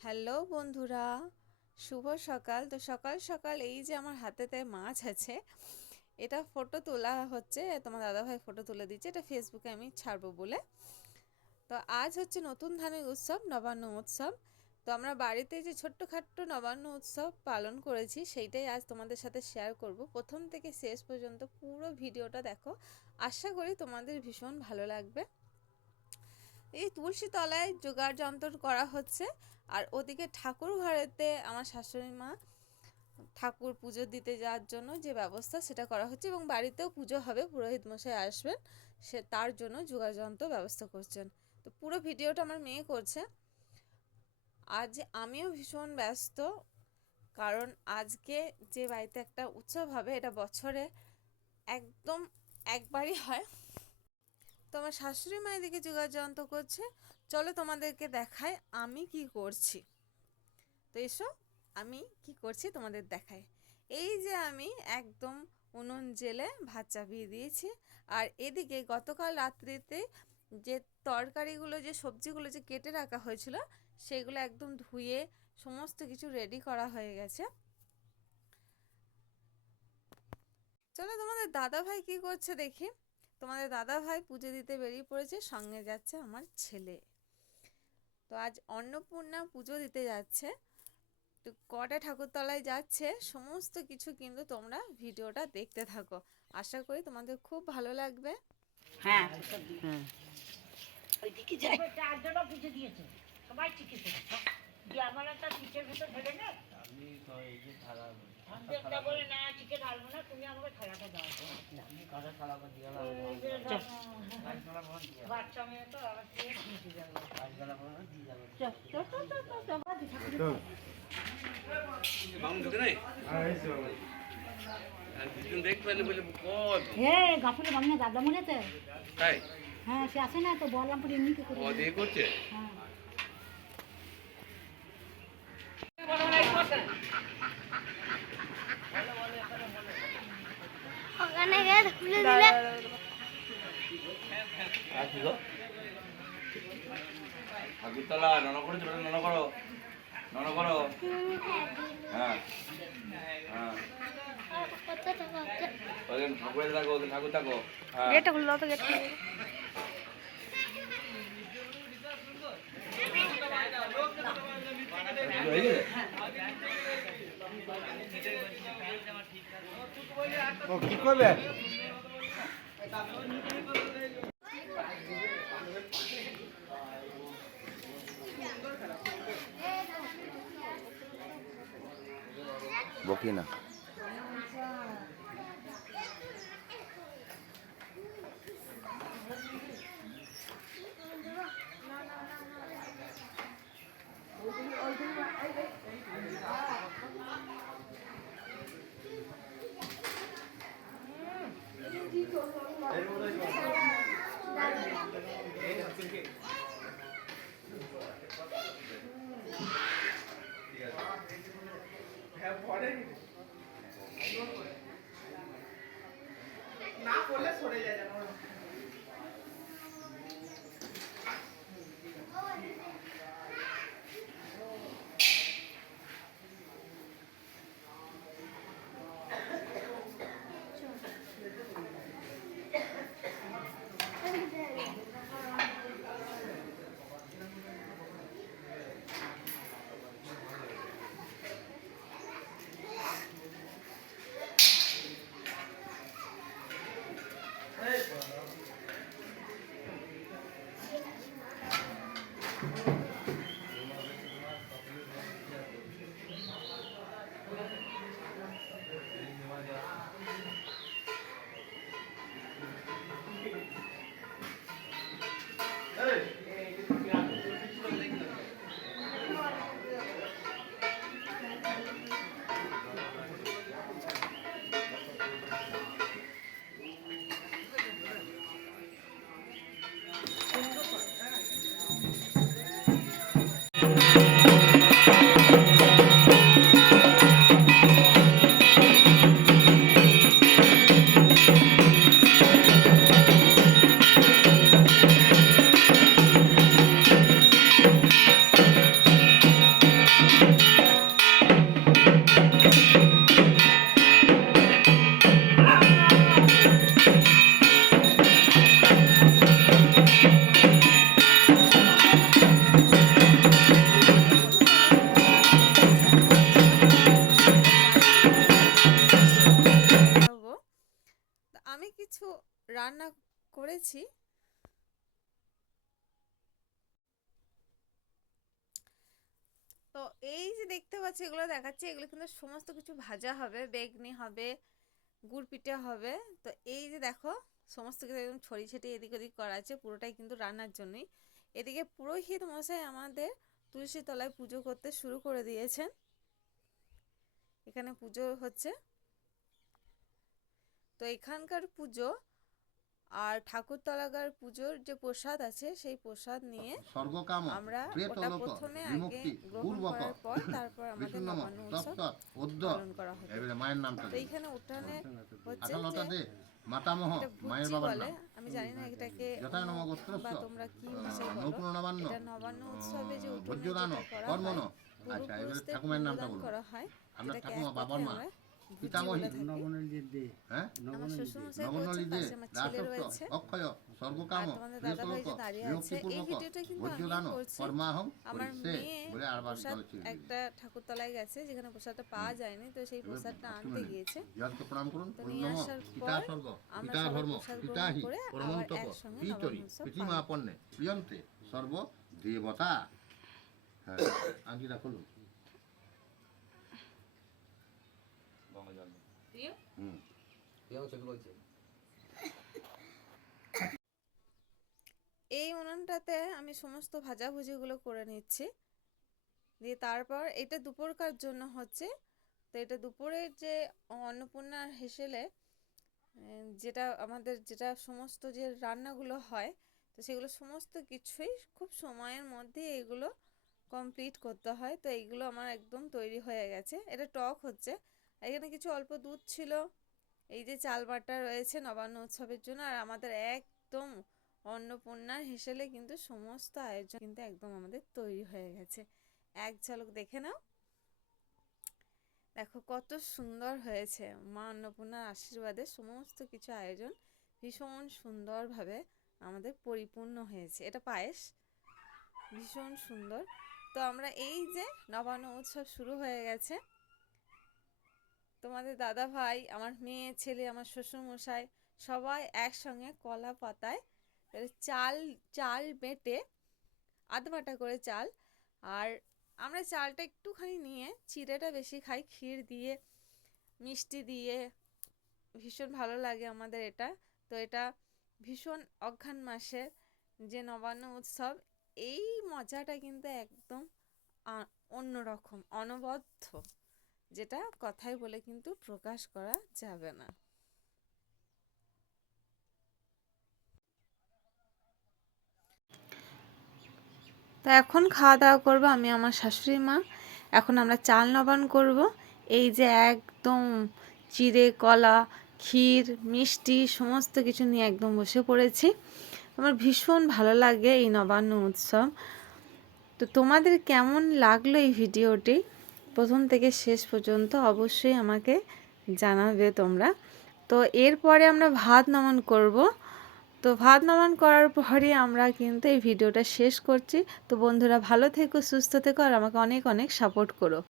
Hello বন্ধুরা, শুভ সকাল। তো সকাল সকাল এই যে আমার হাতেতে মাছ আছে, এটা ফটো তোলা হচ্ছে, তোমার দাদাভাই ফটো তুলে দিচ্ছে, এটা ফেসবুকে আমি ছাড়বো বলে। তো আজ হচ্ছে নতুন ধানের উৎসব, নবান্ন উৎসব। তো আমরা বাড়িতে যে ছোট্টখাট্ট নবান্ন উৎসব পালন করেছি, সেইটাই আজ তোমাদের সাথে শেয়ার করব। প্রথম থেকে শেষ পর্যন্ত পুরো ভিডিওটা দেখো। আশা করি তোমাদের ভীষণ ভালো লাগবে। এই তুলসী তলায় জোগাড় যন্ত্র করা হচ্ছে। আর ওদিকে ঠাকুর ঘরেতে আমার শাশুড়ি মা ঠাকুর পুজো দিতে যাওয়ার জন্য যে ব্যবস্থা সেটা করা হচ্ছে এবং বাড়িতেও পুজো হবে, পুরোহিত মশাই আসবেন, সে তার জন্য যোগাযন্ত্র ব্যবস্থা করছেন। তো পুরো ভিডিওটা আমার মেয়ে করছে। আজ আমিও ভীষণ ব্যস্ত, কারণ আজকে যে বাড়িতে একটা উৎসব হবে, এটা বছরে একদম একবারই হয়। তো আমার শাশুড়ি মা এদিকে যোগাযন্ত্র করছে। চলো তোমাদেরকে দেখাই আমি কি করছি। তো এসো, আমি কি করছি তোমাদের দেখাই। এই যে আমি একদম উনুন জেলে ভাত চাপিয়ে দিয়েছি। আর এদিকে গতকাল রাত্রিতে যে তরকারিগুলো, যে সবজিগুলো যে কেটে রাখা হয়েছিল, সেগুলো একদম ধুয়ে সমস্ত কিছু রেডি করা হয়ে গেছে। চলো তোমাদের দাদা ভাই কি করছে দেখি। তোমাদের দাদা ভাই পুজো দিতে বেরিয়ে পড়েছে সঙ্গে যাচ্ছে আমার ছেলে। তো আজ অন্নপূর্ণা পুজো দিতে যাচ্ছে। তো কটা ঠাকুরতলায় যাচ্ছে সমস্ত কিছু কিন্তু তোমরা ভিডিওটা দেখতে থাকো। আশা করি তোমাদের খুব ভালো লাগবে। হ্যাঁ। হুম ওইদিকে যাই। চারজনও পুজো দিয়েছে। সবাই দিয়ে আমার একটা পিঠের ভিতর ঢেলে নে। আমি তো এই যে হ্যাঁ গাফুলে বাংলা দাদা মরেছে তাই হ্যাঁ সে আসে না তো বললাম এমনি করছে? হ্যাঁ। আর কি ঠাকুরতলা নন করে ছোট নন করো নন করো হ্যাঁ হ্যাঁ ঠাকুরের থাকো ঠাকুর থাকো হ্যাঁ গেটটা খুলে দাও তো গেট ও, কি করবে বকি না কিছু রান্না করেছি। তো এই যে দেখতে পাচ্ছি, এগুলো দেখাচ্ছি। এগুলো কিন্তু সমস্ত কিছু ভাজা হবে, বেগনি হবে, গুড় পিঠা হবে। তো এই যে দেখো, সমস্ত কিছু একদম ছড়িয়ে ছেটে এদিক ওদিক করা আছে, পুরোটাই কিন্তু রান্নার জন্যই। এদিকে পুরোহিত মশাই আমাদের তুলসী তলায় পুজো করতে শুরু করে দিয়েছেন। এখানে পুজো হচ্ছে। তো এখানকার পুজো আর ঠাকুরতলাগার পুজোর যে প্রসাদ আছে সেই প্রসাদ নিয়ে স্বর্গকাম আমরা ওটা প্রথমে আগে গ্রহণ পূর্বক করার পর তারপর আমাদের নবান্ন উৎসব পালন করা নামটা তো এইখানে উঠানে হচ্ছে যে মাতামহ মায়ের বাবার বলে আমি জানি না এটাকে বা তোমরা কি ভাষায় বলো। নবান্ন। এটা নবান্ন উৎসবে যে উঠোনে করা হয়, আচ্ছা পূর্বপুরুষদের নামটা পিণ্ডদান করা হয়। আমরা ঠাকুমা বাবার মা। পিতামহী। হ্যাঁ? নবনলী দে অক্ষয় বলে আরবার। একটা ঠাকুরতলায় গেছে যেখানে প্রসাদটা পাওয়া যায়নি তো সেই প্রসাদটা আনতে গিয়েছে। জলকে প্রণাম করুন। নমঃ পিতা স্বর্গ। পিতা ধর্ম পরমন্তক পিতরি প্রিয়ন্তে সর্ব দেবতা হ্যাঁ আঙ্কিটা খুলুন। হুম। এই উনুনটাতে আমি সমস্ত ভাজাভুজিগুলো করে নিচ্ছি। দিয়ে তারপর এটা দুপুরকার জন্য হচ্ছে। তো এটা দুপুরের যে অন্নপূর্ণার হেসেলে যেটা আমাদের যেটা সমস্ত যে রান্নাগুলো হয় তো সেগুলো সমস্ত কিছুই খুব সময়ের মধ্যে এগুলো কমপ্লিট করতে হয়। তো এইগুলো আমার একদম তৈরি হয়ে গেছে। এটা টক হচ্ছে। এখানে কিছু অল্প দুধ ছিল। এই যে চাল বাটা রয়েছে নবান্ন উৎসবের জন্য। আর আমাদের একদম অন্নপূর্ণার হেসেলে কিন্তু সমস্ত আয়োজন কিন্তু একদম আমাদের তৈরি হয়ে গেছে। এক ঝলক দেখে নাও। দেখো কত সুন্দর হয়েছে। মা অন্নপূর্ণার আশীর্বাদে সমস্ত কিছু আয়োজন ভীষণ সুন্দরভাবে আমাদের পরিপূর্ণ হয়েছে। এটা পায়েস? ভীষণ সুন্দর। তো আমরা এই যে নবান্ন উৎসব শুরু হয়ে গেছে। তোমাদের দাদা ভাই, আমার মেয়ে, ছেলে, আমার শ্বশুরমশাই সবাই একসঙ্গে কলা পাতায় চাল চাল বেটে আধ বাটা করে চাল। আর আমরা চালটা একটুখানি নিয়ে চিড়েটা বেশি খাই, ক্ষীর দিয়ে, মিষ্টি দিয়ে। ভীষণ ভালো লাগে আমাদের এটা। তো এটা ভীষণ অঘ্রাণ মাসের যে নবান্ন উৎসব, এই মজাটা কিন্তু একদম অন্যরকম, অনবদ্য। যেটা কথাই বলে কিন্তু প্রকাশ করা যাবে না। তা এখন খাওয়া দাওয়া করব, আমি আমার শাশুড়ি মা। এখন আমরা চাল নবান করব। এই যে একদম চিড়ে, কলা, ক্ষীর, মিষ্টি সমস্ত কিছু নিয়ে একদম বসে পড়েছি। আমার ভীষণ ভালো লাগে এই নবান্ন উৎসব। তো তোমাদের কেমন লাগল এই ভিডিওটি? প্রথম থেকে শেষ পর্যন্ত অবশ্যই আমাকে জানাবে তোমরা। তো এরপরে আমরা ভাত নমন করব। তো ভাত নমন করার পরে আমরা কিন্তু এই ভিডিওটা শেষ করছি। তো বন্ধুরা ভালো থেকো, সুস্থ থেকো, আর আমাকে অনেক অনেক সাপোর্ট করো।